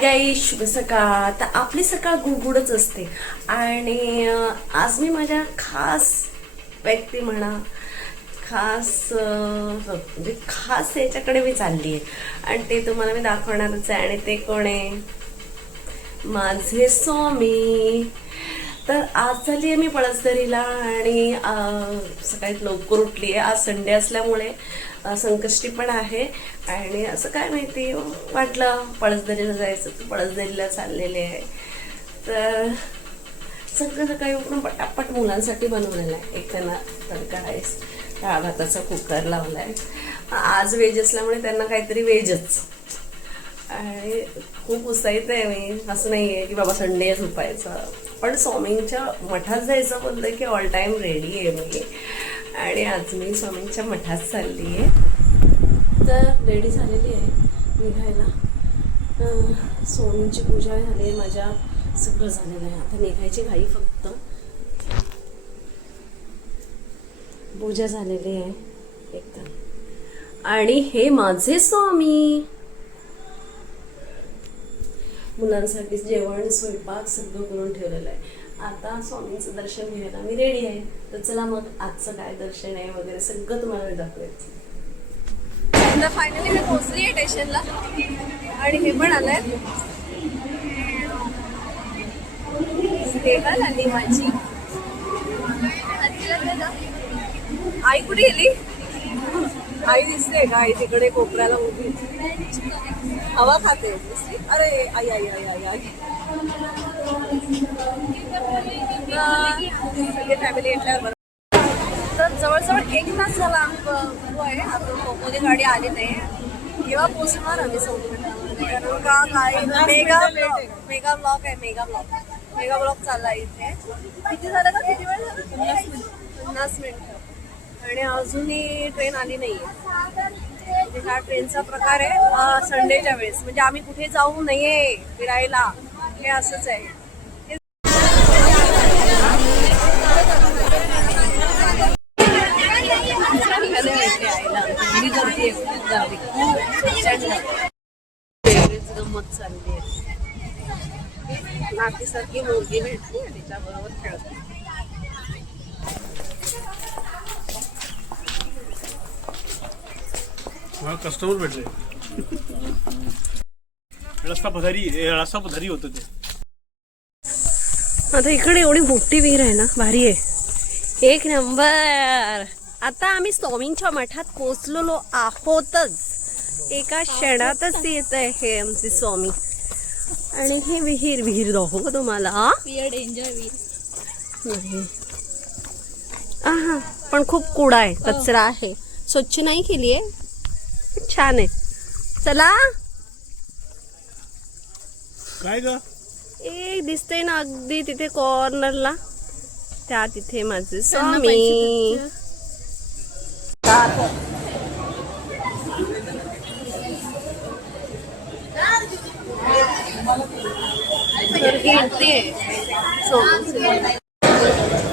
गाई शुभ सकाळ. तर आपली सकाळ गुडगुडच असते आणि आज मी माझ्या खास व्यक्ती म्हणा म्हणजे खास याच्याकडे मी चालली आहे आणि ते तुम्हाला मी दाखवणारच आहे. आणि ते कोण आहे? माझे स्वामी. तर आज झाली आहे मी पळसदरीला आणि सकाळी लवकर उठली आहे. आज संडे असल्यामुळे संकष्टी पण आहे आणि असं काय माहिती वाटलं पळसदरीला जायचं तर पळसदरीला चाललेले आहे. तर सगळं सकाळी उठून पटापट मुलांसाठी बनवलेलं आहे. एक त्यांना तडका राईस डाळ भाताचा कुकर लावला आहे. आज व्हेज असल्यामुळे त्यांना काहीतरी व्हेजच. आणि खूप उत्साहित आहे मी. असं नाही आहे की बाबा संडे झोपायचं, पण स्वामींच्या मठात जायचं बोललं की ऑल टाईम रेडी आहे मी. आणि आज मी स्वामींच्या मठात चालली आहे. तर रेडी झालेली आहे निघायला. स्वामींची पूजा झाली आहे, माझ्या सगळं झालेलं आहे. आता निघायची घाई, फक्त पूजा झालेली आहे एकदम. आणि हे माझे स्वामी. मुलांसाठी जेवण स्वयंपाक सगळं करून ठेवलेलं आहे. आता स्वामींचं दर्शन घ्यायला मी रेडी आहे. तर चला मग आजचं काय दर्शन आहे वगैरे सगळं तुम्हाला मी दाखवेन. तर फायनली मी पोहोचली आहे स्टेशनला आणि हे पण आलंय. स्नेहल आली माझी. आई कुठे गेली? आई दिसते का? आई तिकडे कोपऱ्याला उभी हवा खाते. अरे आई आई आई आई आई. सगळे फॅमिली येतल्यावर. तर जवळजवळ 1 तास झाला आहे. अजून कोकोची गाडी आली नाही. केव्हा पोहोचणार आम्ही सोबत? कारण का काय मेगा ब्लॉक आहे. मेगा ब्लॉक चालला इथे. किती झालं का? किती वेळ झाला? 50 मिनिटं. आणि अजूनही ट्रेन आली नाहीये. हा ट्रेनचा प्रकार आहे संडेच्या वेळेस. म्हणजे आम्ही कुठे जाऊ नये फिरायला, हे असंच आहे. गंमत चालली आहे. नातीसारखी मुलगी भेटली आणि तिच्याबरोबर खेळते. कस्टमर भेटले. रस्ता पधारी होत ते. आता इकडे एवढी मोठी विहीर आहे ना, भारी आहे. एक नंबर. आता आम्ही स्वामींच्या मठात पोचलेलो आहोतच. एका क्षणातच येत आहे हे आमचे स्वामी. आणि हे विहीर दाखवू का तुम्हाला? डेंजर नाही. पण खूप कुडा आहे, कचरा आहे, स्वच्छ नाही केली आहे. छान आहे. चला. काय ग? एक दिसते ना अगदी तिथे कॉर्नरला, त्या तिथे माझे स्वामी.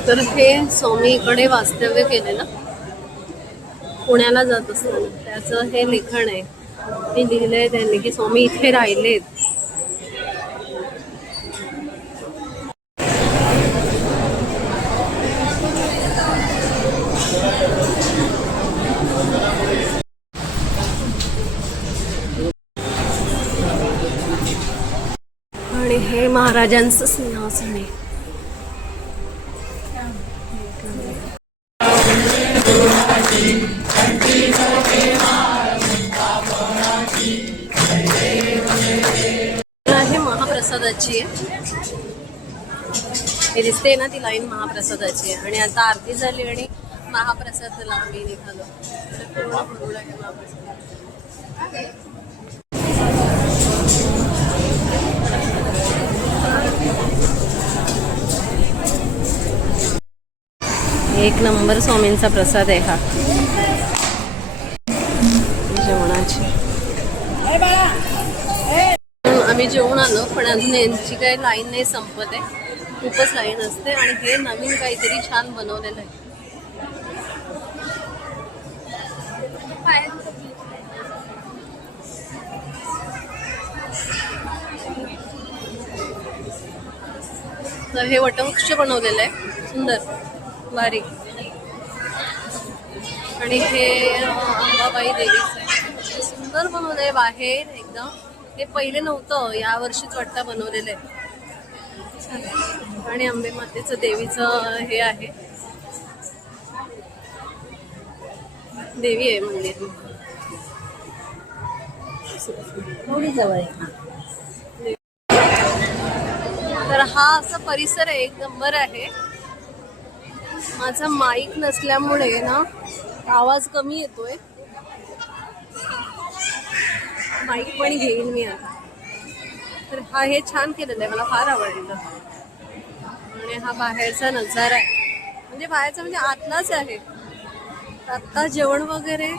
तर हे स्वामीकडे वास्तव्य केलेलं, पुण्याला जात असताना त्याचं हे लेखन आहे. हे लिहिलंय त्यांनी की स्वामी इथे राहिलेत. आणि हे महाराजांचं सिंहासन आहे. महाप्रसादाची आहे. हे दिसते ना ती लाईन महाप्रसादाची आहे. आणि आता आरती झाली आणि महाप्रसादाला आम्ही निघालो. एक नंबर स्वामींचा प्रसाद आहे हा. जेवणाची आम्ही जेवण आलो, पण अजून यांची काही लाईन नाही संपत आहे. खूपच लाईन असते. आणि हे नवीन काहीतरी छान बनवलेलं आहे. तर हे वटवृक्ष बनवलेलं आहे सुंदर बारीक. आणि हे अंबाबाई देवीचं आहे, सुंदर बनवलं आहे बाहेर एकदम. हे पहिले नव्हतं, या वर्षीच वाटतं बनवलेलं आहे. छान आहे. आणि अंबे मातेचं देवीचं हे आहे, देवी आहे मंदिर. तर हा असा परिसर आहे, एक नंबर आहे. माझा माईक नसल्यामुळे ना आवाज कमी येतोय. माईक पण घेईन मी आता. तर हा हे छान केलेलं आहे, मला फार आवडलं. आणि हा बाहेरचा नजारा आहे, म्हणजे बाहेरचा म्हणजे आतलाच आहे. आत्ता जेवण वगैरे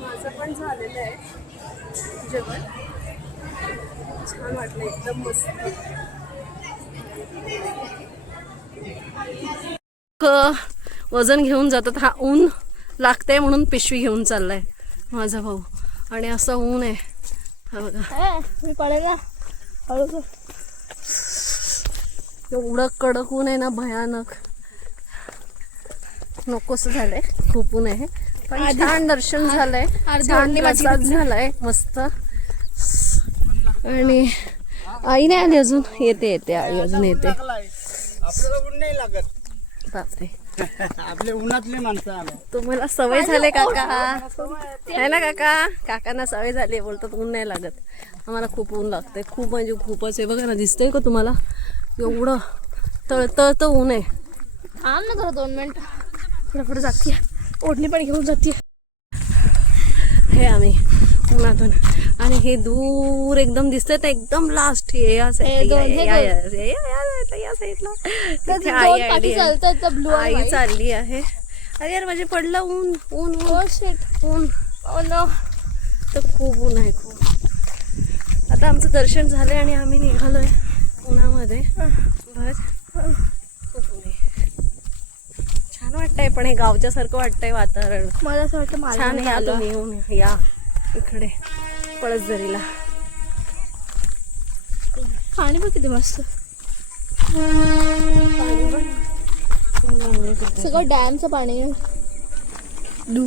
माझं पण झालेलं आहे जेवण. छान वाटलं, एकदम मस्त. वजन घेऊन जातात. हा ऊन लागतंय म्हणून पिशवी घेऊन चाललाय माझा भाऊ. आणि असं ऊन आहे, हा बघा. मी पडेगा हळू. एवढं कडक ऊन आहे ना, भयानक. नकोस झालंय, खूप ऊन आहे. पण छान दर्शन झालंय, छान प्रसाद झालाय मस्त. आणि आई नाही आली अजून, येते आई अजून येते. आपल्याला ऊन नाही लागत. बापरे, आपले उन्हातले माणसं आले. तुम्हाला सवय झाले काका है ना काका? काकांना सवय झाली, बोलतात ऊन नाही लागत. आम्हाला खूप ऊन लागतंय, खूप म्हणजे खूपच आहे. बघा ना, दिसतंय का तुम्हाला? एवढं तळतळतं ऊन आहे. थांब ना जरा 2 मिनिट. पुढे जाते, ओढणी पण घेऊन जाते. हे आम्ही उन्हातून. आणि हे दूर एकदम दिसतंय, तर एकदम लास्ट या साईडला आई चालली आहे. अरे यार, माझे पडलं ऊन ऊन ऊन ऊन. तर खूप ऊन आहे, खूप. आता आमचं दर्शन झालंय आणि आम्ही निघालोय उन्हामध्ये. बस खूप ऊन आहे. छान वाटतंय, पण हे गावच्या सारखं वाटतंय वातावरण. मला असं वाटतं छान. या तुम्ही येऊन या इकडे पळसदरीला. पाणी पण किती मस्त, सगळं डॅमचं पाणी आहे.